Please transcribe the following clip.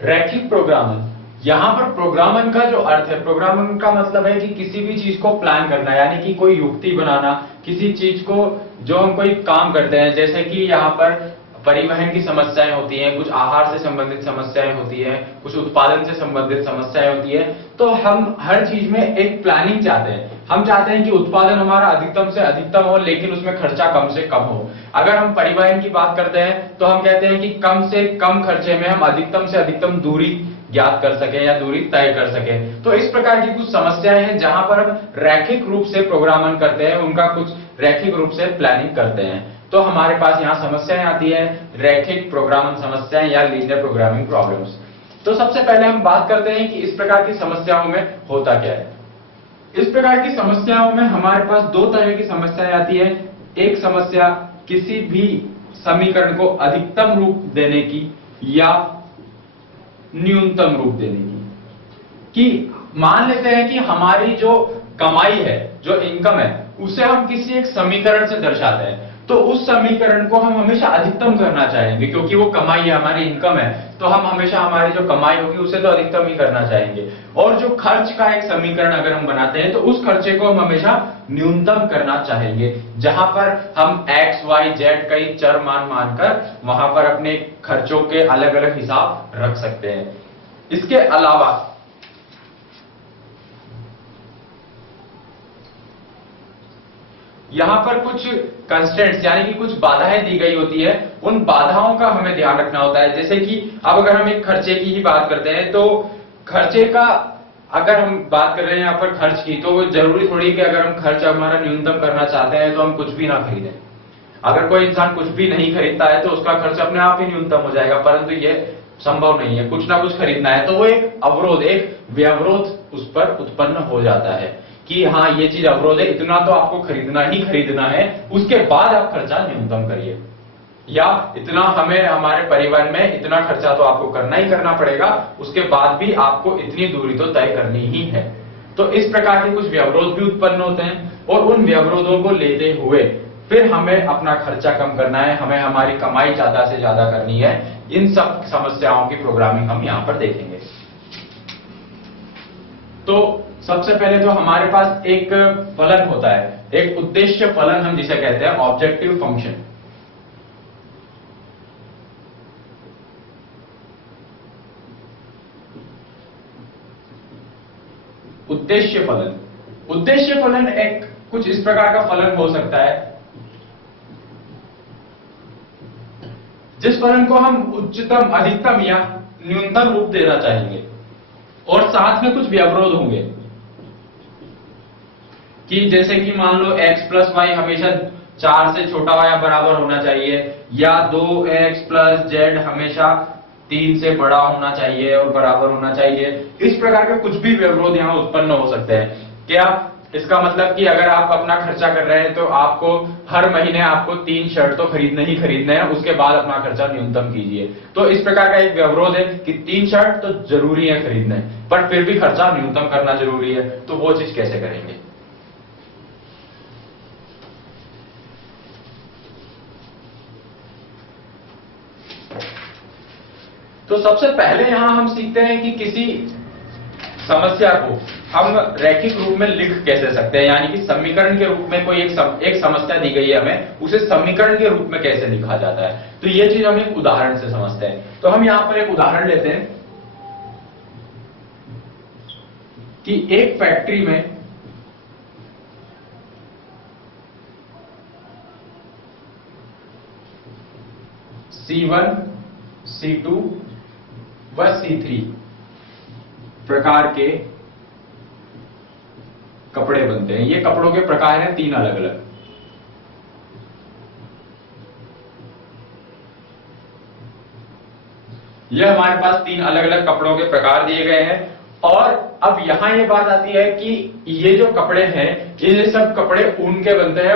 रैखिक प्रोग्रामन, यहाँ पर प्रोग्रामन का जो अर्थ है, प्रोग्रामन का मतलब है कि किसी भी चीज को प्लान करना, यानी कि कोई युक्ति बनाना, किसी चीज को जो हम कोई काम करते हैं, जैसे कि यहाँ पर परिवहन की समस्याएं होती हैं, कुछ आहार से संबंधित समस्याएं होती हैं, कुछ उत्पादन से संबंधित समस्याएं होती है, तो हम हर चीज में एक प्लानिंग चाहते हैं। हम चाहते हैं कि उत्पादन हमारा अधिकतम से अधिकतम हो, लेकिन उसमें खर्चा कम से कम हो। अगर हम परिवहन की बात करते हैं तो हम कहते हैं कि कम से कम खर्चे में हम अधिकतम से अधिकतम दूरी ज्ञात कर सके या दूरी तय कर सके। तो इस प्रकार की कुछ समस्याएं हैं जहां पर हम रैखिक रूप से प्रोग्रामन करते हैं, उनका कुछ रैखिक रूप से प्लानिंग करते हैं। तो हमारे पास यहाँ समस्याएं आती है, रैखिक प्रोग्रामन समस्याएं या लीनियर प्रोग्रामिंग प्रॉब्लम्स। तो सबसे पहले हम बात करते हैं कि इस प्रकार की समस्याओं में होता क्या है। इस प्रकार की समस्याओं में हमारे पास दो तरह की समस्याएं आती है। एक समस्या किसी भी समीकरण को अधिकतम रूप देने की या न्यूनतम रूप देने की। कि मान लेते हैं कि हमारी जो कमाई है, जो इनकम है, उसे हम किसी एक समीकरण से दर्शाते हैं, तो उस समीकरण को हम हमेशा अधिकतम करना चाहेंगे, क्योंकि वो कमाई है, हमारी इनकम है, तो हम हमेशा हमारी जो कमाई होगी उसे तो अधिकतम ही करना चाहेंगे। और जो खर्च का एक समीकरण अगर हम बनाते हैं तो उस खर्चे को हम हमेशा न्यूनतम करना चाहेंगे, जहां पर हम x, y, z कई चर मान मानकर वहां पर अपने खर्चों के अलग अलग हिसाब रख सकते हैं। इसके अलावा यहां पर कुछ कंस्ट्रेंट्स यानी कि कुछ बाधाएं दी गई होती है, उन बाधाओं का हमें ध्यान रखना होता है। जैसे कि अब अगर हम एक खर्चे की ही बात करते हैं तो खर्चे का अगर हम बात कर रहे हैं यहाँ पर खर्च की, तो जरूरी थोड़ी कि अगर हम खर्च हमारा न्यूनतम करना चाहते हैं तो हम कुछ भी ना खरीदें। अगर कोई इंसान कुछ भी नहीं खरीदता है तो उसका खर्च अपने आप ही न्यूनतम हो जाएगा, परंतु ये संभव नहीं है। कुछ ना कुछ खरीदना है तो वो एक अवरोध, एक व्यवरोध उस पर उत्पन्न हो जाता है कि हाँ ये चीज अवरोध है, इतना तो आपको खरीदना ही खरीदना है, उसके बाद आप खर्चा न्यूनतम करिए, या इतना हमें हमारे परिवार में इतना खर्चा तो आपको करना ही करना पड़ेगा, उसके बाद भी आपको इतनी दूरी तो तय करनी ही है। तो इस प्रकार के कुछ व्यवरोध भी उत्पन्न होते हैं, और उन व्यवरोधों को लेते हुए फिर हमें अपना खर्चा कम करना है, हमें हमारी कमाई ज्यादा से ज्यादा करनी है। इन सब समस्याओं की प्रोग्रामिंग हम यहां पर देखेंगे। तो सबसे पहले तो हमारे पास एक फलन होता है, एक उद्देश्य फलन हम जिसे कहते हैं ऑब्जेक्टिव फंक्शन। उद्देश्य फलन, उद्देश्य फलन एक कुछ इस प्रकार का फलन हो सकता है जिस फलन को हम उच्चतम, अधिकतम या न्यूनतम रूप देना चाहेंगे, और साथ में कुछ व्यवरोध होंगे कि जैसे कि मान लो x प्लस वाई हमेशा 4 से छोटा या बराबर होना चाहिए, या 2x प्लस जेड हमेशा 3 से बड़ा होना चाहिए और बराबर होना चाहिए। इस प्रकार के कुछ भी व्यवरोध यहाँ उत्पन्न हो सकते हैं। क्या इसका मतलब कि अगर आप अपना खर्चा कर रहे हैं तो आपको हर महीने आपको 3 शर्ट तो खरीदने ही खरीदने हैं, उसके बाद अपना खर्चा न्यूनतम कीजिए। तो इस प्रकार का एक व्यवरोध है कि 3 शर्ट तो जरूरी है खरीदने, पर फिर भी खर्चा न्यूनतम करना जरूरी है, तो वो चीज कैसे करेंगे। तो सबसे पहले यहां हम सीखते हैं कि किसी समस्या को हम रैखिक रूप में लिख कैसे सकते हैं, यानी कि समीकरण के रूप में कोई एक समस्या दी गई है हमें, उसे समीकरण के रूप में कैसे लिखा जाता है। तो ये चीज हम एक उदाहरण से समझते हैं। तो हम यहां पर एक उदाहरण लेते हैं कि एक फैक्ट्री में C1, C2 व C3 प्रकार के कपड़े बनते हैं। ये कपड़ों के प्रकार हैं 3 अलग अलग। ये हमारे पास 3 अलग अलग कपड़ों के प्रकार दिए गए हैं, और अब यहां ये बात आती है कि ये जो कपड़े हैं, ये सब कपड़े ऊन के बनते हैं